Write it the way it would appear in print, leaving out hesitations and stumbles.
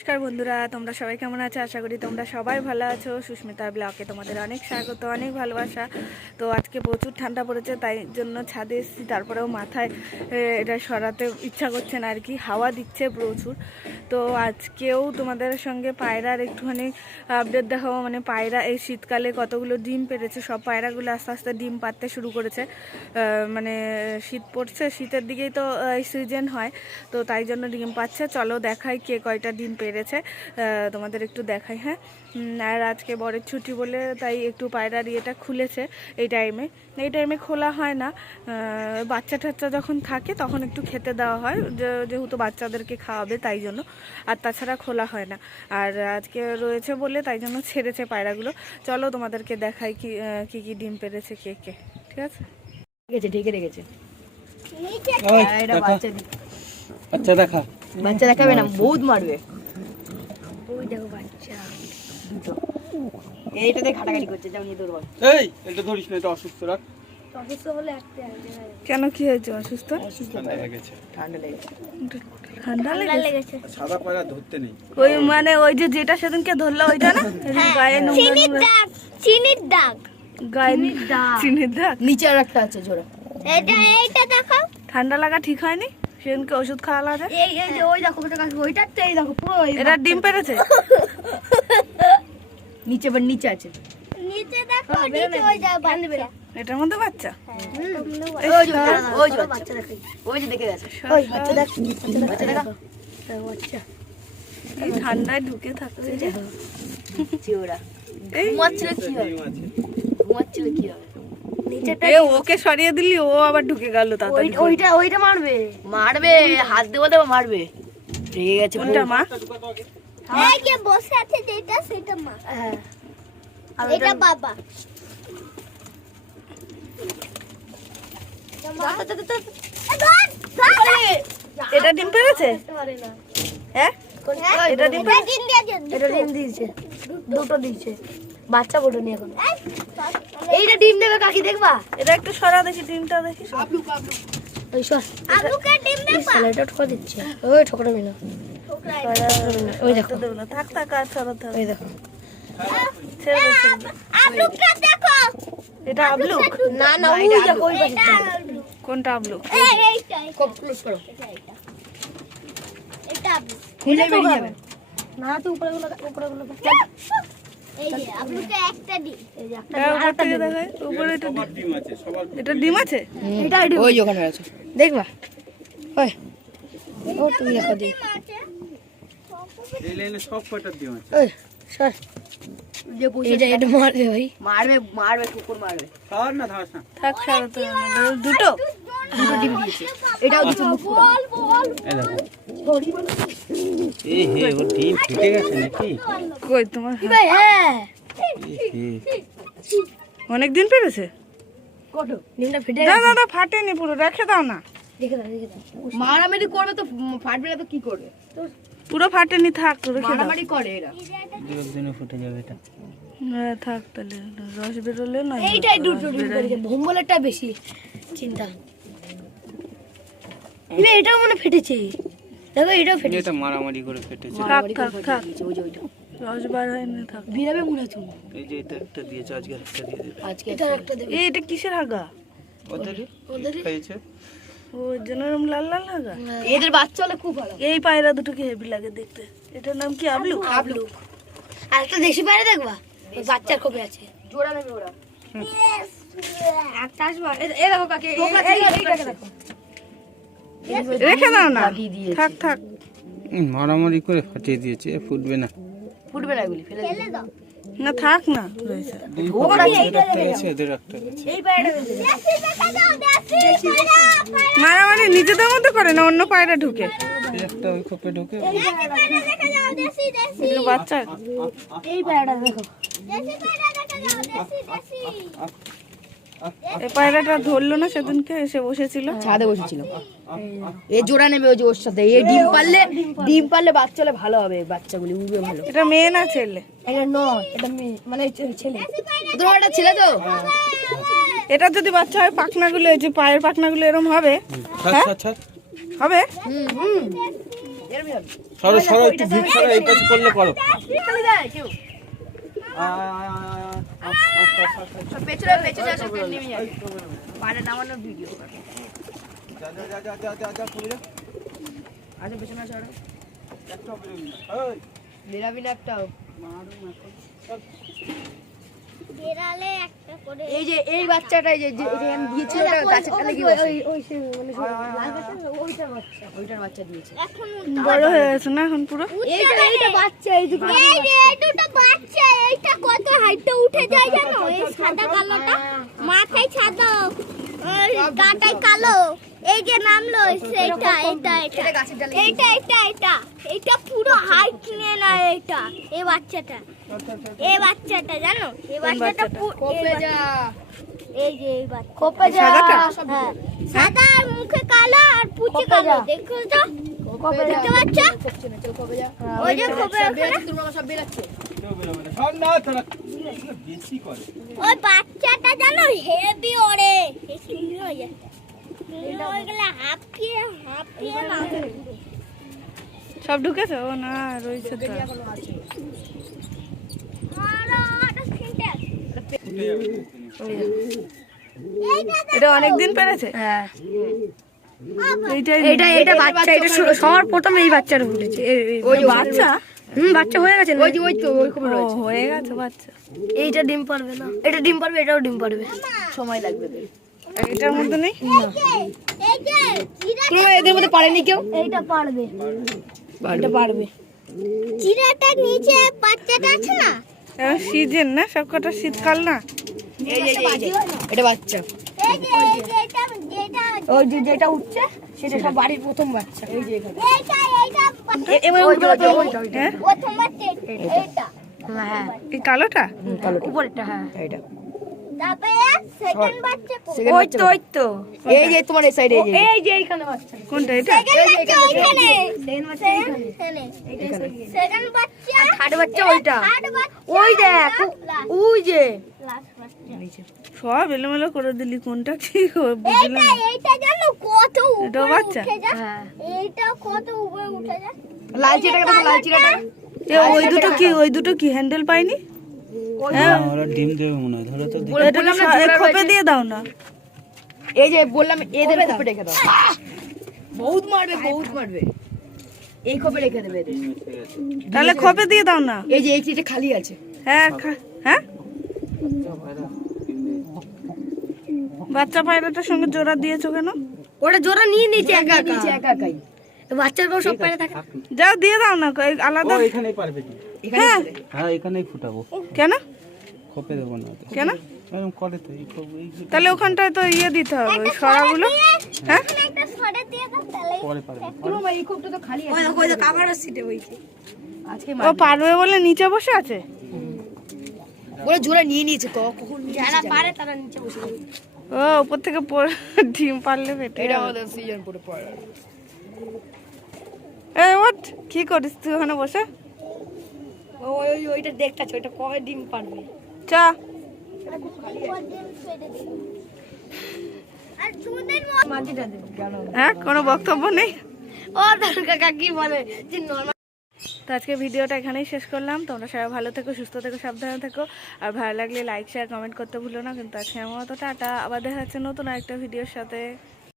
নমস্কার বন্ধুরা, তোমরা সবাই কেমন আছো? আশা করি তোমরা সবাই ভালো আছো। সুস্মিতা ব্লগে তোমাদের অনেক স্বাগত, অনেক ভালোবাসা। তো আজকে প্রচুর ঠান্ডা পড়েছে, তাই জন্য ছাদে এসেছি। তারপরেও মাথায় এটা সরাতে ইচ্ছা করছে না আর কি, হাওয়া দিচ্ছে প্রচুর। তো আজকেও তোমাদের সঙ্গে পায়রার একটুখানি আপডেট দেখাবো। মানে পায়রা এই শীতকালে কতগুলো ডিম পেড়েছে। সব পায়রাগুলো আস্তে আস্তে ডিম পাড়তে শুরু করেছে। মানে শীত পড়ছে, শীতের দিকেই তো এই সিজন হয়, তো তাই জন্য ডিম পাচ্ছে। চলো দেখাই কে কয়টা ডিম পেড়েছে, তোমাদের একটু দেখাই। হ্যাঁ, আর আজকে বরের ছুটি বলে তাই একটু পায়রার ইয়েটা খুলেছে। এই টাইমে খোলা হয় না, বাচ্চা টাচ্চা যখন থাকে তখন একটু খেতে দেওয়া হয়, যেহেতু বাচ্চাদেরকে খাওয়াবে তাই জন্য। আর তাছাড়া খোলা হয় না। আর আজকে রয়েছে বলে তাই জন্য ছেড়েছে পায়রাগুলো। চলো তোমাদেরকে দেখাই কি কি ডিম পেড়েছে কে কে। ঠিক আছে, ঢেকে রেখেছে। বাচ্চা দেখা, বাচ্চা দেখাবে না, বহুত মারবে। ওই দেখো বাচ্চা দুটো এইটাতে ঘাটাঘাটি করছে। যাও নিয়ে দৌড়। এই এটা ধরিস না, এটা অসুস্থ রাখ। অসুস্থ হলে কেন, কি হয়েছে? অসুস্থ ঠান্ডা লেগেছে। ঠান্ডা লেগেছে। সাদা পায়রা ধরতে নেই। ওই মানে ওই যেটা সেদিনকে ধরলো ওইটা না, গায়ে চিনির দাগ, চিনির দাগ, গায়ে চিনির দাগ। নিচে আর একটা আছে জোড়া। এইটা দেখো। ঠান্ডা লাগা ঠিক হয়নি, সেদিনকে ওষুধ খাওয়া লাগে। এই যে ওই দেখো ওইটা তো এই দেখো পুরো এটা ডিম পেড়েছে। নিচে নিচে আছে। নিচে দেখো, নিচে ওই যা বাচ্চা। এটার মধ্যে বাচ্চা। বাচ্চা দেখাই, ওই যে দেখে গেছে। ওই বাচ্চা দেখ, বাচ্চা দেখা। এই ঠান্ডায় ঢুকে থাকছে জোড়া এই ঘুমাচ্ছিল কি হবে? ঘুমাচ্ছিল কি হবে? এ ওকে সরিয়ে দিলি, ও আবার ঢুকে গেল তাড়াতাড়ি। ওইটা মারবে হাত দেবো মারবে। ঠিক আছে। কোনটা মা? এই যে বসে আছে যেটা সেটা মা। হ্যাঁ, এটা বাবা। এটা ডিম পেড়েছে? হ্যাঁ, এটা ডিম এটা ডিম দিয়েছে, দুটো দিয়েছে। বাচ্চা বড় নি এখন। এইটা ডিম দেবে কাকি, দেখবা? এটা একটু সরা দেখি, ডিমটা দেখি। ওই সর, আলুকে ডিম দেবা। এটা ঠোকা দিচ্ছে। ওই ঠোকরা মিনা। ওই দেখো, দেব না, থাক থাক, আর সরাতে হবে। ওই দেখো। ছেড়ে দে, ছেড়ে দে। আলুকে দেখো। এটা আবলুক? না না, ওই দেখো, ওই পাশে। কোনটা আবলুক? এইটাই। খুব ক্লোজ করো। এটা আলু। খুলে বেরিয়ে যাবে। না তো উপরে গুলো। এই যে আলুকে একটা ডিম। এই যে একটা উপর থেকে দেখায়, উপরে এটা ডিম। ডিম আছে সবার। এটা ডিম আছে? ওই ওখানে আছে, দেখবা? ওই ও তুমি দেখো দি। ডিম আছে। এই লাইনে সব কয়টা ডিম আছে। ওই সর, এটা মারবে ভাই, মারবে কুকুর মারবে। খাওয়ার না ধাস না। থাক, সরাতে হবে না। দুটো দুটো ডিম দিয়েছে। এটাও দিচ্ছে মুখ পুরো। এই দেখো। এই হে, ও ডিম ফুটে গেছে নাকি? কই তোমার? ভাই হ্যাঁ, অনেক দিন পেরেছে। কত ডিমটা ফেটে না গেছে। না না, ফাটেনি পুরো, রেখে দাও না। দেখে দাও। মারামারি করবে তো ফাটবে না তো কি করবে? পুরো ফাটেনি, থাক, রেখে দাও। মারামারি করে এরা। দুই দিনে ফুটে যাবে এটা। হ্যাঁ, থাক তাহলে, রস বেরোলে না। এইটাই দুটো ডিম করেছে, ভম্বলেরটা বেশি চিন্তা। এটাও মনে ফেটেছে, দেখো এটাও ফেটেছে। এটা মারামারি করে ফেটেছে। থাক থাক থাক, ওই যে ওইটা রস বার হয়নি, থাক। বিরাবে মনে হচ্ছে। এই যে এটা একটা দিয়েছে, আজকে একটা দিয়ে দিবে। আজকে এটা একটা দেবে। এটা কিসের হাগা? ওদের খাইছে। ওর জন্য এরম লাল লাল হাগা। এদের বাচ্চা হলে খুব ভালো। এই পায়রা দুটো কি হেভি লাগে দেখতে। এটার নাম কি? আবলুক? আবলুক। আর একটা দেশি পায়রা দেখবা, ওই বাচ্চার কবে আছে। জোড়া নেবে ওরা। একটা আসবা, এই দেখো কাকে, এইটাকে দেখো। রেখে দাও না, থাক থাক। মারামারি করে ফাটিয়ে দিয়েছে, ফুটবে না। ফুটবে না এগুলি, ফেলে ফেলে দাও। না থাক না, রয়েছে। একটা আছে, এদের একটা আছে। এই পায়রাটা দেশি দেখা দাও, দেশি পায়রা, পায়রা। মারামারি নিজেদের মধ্যে করে না, অন্য পায়রা ঢুকে। এই একটা ওই খোপে ঢোকে। দেশি পায়রা দেখা দাও, দেশি দেশি। এগুলো বাচ্চা। এই পায়রাটা দেখো। দেশি পায়রা দেখা দাও, দেশি দেশি। এই পায়রাটা ধরলো না সেদিনকে, এসে বসেছিল ছাদে বসেছিল। এই জোড়া নেবে ওই যে ওর সাথে। এই ডিম পারলে বাচ্চা হলে ভালো হবে, বাচ্চাগুলি উঠবে ভালো। এটা মেয়ে না ছেলে? এটা নয়, এটা মেয়ে, মানে ছেলে। তোমার একটা ছেলে তো? এটা যদি বাচ্চা হয়, পাখনাগুলো, এই যে পায়ের পাখনাগুলো এরকম হবে। ছাড় ছাড় ছাড়। হবে? এরমই হবে। সরো সরো একটু ভিড় সরো, এই পাশে করলে করো। খালি দেয় কেউ পেছনে পেছনে আসো নেমে যাবে পাড়ে নামানোর ভিডিও যা যা যা যা যা যা যা চলে যা। আচ্ছা পেছনে আসো একটা বেরোবি না। এই বেরাবি না একটাও বেড়ালে একটা করে এই যে এই বাচ্চাটা এই যে আমি দিয়েছিল ওটা গাছের ডালে কি বসে ওইটার বাচ্চা দিয়েছে এখন বড় হয়ে গেছে না এখন পুরো? এইটা বাচ্চা এই দুটো এই যে এই দুটো বাচ্চা এইটা কত হাইটে উঠে যায় জানো? এই সাদা কালোটা মাথায় সাদা গাটায় কালো, এই যে নামলো সেটা এটা এটা এটা গাছের ডালে এটা এটা এটা এটা পুরো হাইট নিয়ে না এটা এই বাচ্চাটা জানো এই বাচ্চাটা কোপে যা এই যে এই বাচ্চা কোপে যা হ্যাঁ সাদা আর মুখে কালো আর পুঁচি কালো দেখো তো দেখতে পাচ্ছ কোপে যা ওই যে খবর তোর মামা সব বেরাচ্ছে কেউ বেরোবে না। সর না তোরা বেশি করে। ওই বাচ্চাটা জানো হেভি ওড়ে এই সুন্দর হয়ে যায় ওইগুলা হাঁপিয়ে না সব ঢুকেছে? ও না রয়েছে তো। এটা অনেকদিন পেরেছে? হ্যাঁ এইটাই এটা বাচ্চা এটা সবার প্রথমে এই বাচ্চাটা ফুটেছে ওই বাচ্চা? বাচ্চা হয়ে গেছে ওই যে ওই তো ওই খবর ও হয়ে গেছে বাচ্চা। এইটা ডিম পারবে না এটা ডিম পারবে এটাও ডিম পারবে সময় লাগবে এটার মধ্যে নেই? এই যে এদের মধ্যে পারেনি কেউ এইটা পারবে এটা পারবে চিরাটা নিচে বাচ্চাটা আছে না এখন সিজন না, সবকটা শীতকাল না? এই যে এটা বাচ্চা এই যে এটা যেটা ওই যে যেটা উঠছে সেটা সব বাড়ির প্রথম বাচ্চা এই যে এখানে এইটা এবার হ্যাঁ প্রথম বাচ্চা এইটা হ্যাঁ এই কালোটা? উপরেরটা হ্যাঁ এটা তারপরে সেকেন্ড বাচ্চা ওই তো এই যে তোমার এই সাইডে এই যে এইখানে বাচ্চা কোনটা এটা? সেকেন্ড বাচ্চা ওখানে সেকেন্ড বাচ্চা থার্ড বাচ্চা ওইটা থার্ড বাচ্চা ওই দেখ ওই যে লাস্ট বাচ্চা সব এলোমেলো করে দিলি, কোনটা কি বুঝলাম। এইটা জানো কত এটাও উপরে বাচ্চা? উঠে যায় হ্যাঁ এইটা কত উপরে উঠে যায় লালচিটা দেখো লালচিটা এ ওই দুটো কি হ্যান্ডেল পাইনি? হ্যাঁ ওরা ডিম দেবে মনে হয়, ধরো তো দেখি। এটা খোপে দিয়ে দাও না। এই যে বললাম এদের খোপে রেখে দাও বহুত মারবে এই খোপে রেখে দেবে এদের তাহলে খোপে দিয়ে দাও না। এই যে এই চিটে খালি আছে হ্যাঁ হ্যাঁ বাচ্চা পায়রাটার সঙ্গে জোড়া দিয়েছো কেন? ওটা জোড়া নিয়ে নিচে একা একাই বাচ্চার বউ সব পায়রা থাকে যাও দিয়ে দাও না, এই আলাদা। ও এখানেই পারবে কি? হ্যাঁ হ্যাঁ এখানেই ফুটাবো, কেন খোপে দেবো না তো। কেন? এরকম করে তো এই খোপ এই তাহলে ওখানটায় তো ইয়ে দিতে হবে, ওই সরাগুলো। হ্যাঁ একটা সরে দিয়ে দাও তাহলে পরে পারবে। এই খোপটা তো খালি আছে ওই দেখো কাভারের সিটে বইছে আজকে ও পারবে বলে নিচে বসে আছে। ওরা জোড়া নিয়ে নিয়েছে কখন যারা পারে তারা নিচে বসে ও উপর থেকে ডিম পারলে পেটে এটা যাবে। আমাদের সিজন পুরো পড়ে এই ওট কি করিস তুই ওখানে বসে? ওইটা দেখতাছ ওইটা কবে ডিম পারবে চা আর দুধের মাটিটা দেবে কেন হ্যাঁ কোনো বক্তব্য নেই। ও দাদু কাকা কি বলে যে নরমাল। তো আজকে ভিডিওটা এখানেই শেষ করলাম। তোমরা সবাই ভালো থেকো, সুস্থ থেকো, সাবধানে থেকো। আর ভালো লাগলে লাইক শেয়ার কমেন্ট করতে ভুলো না। কিন্তু আজকে আমার মতো টাটা, আবার দেখা হচ্ছে নতুন আরেকটা ভিডিওর সাথে।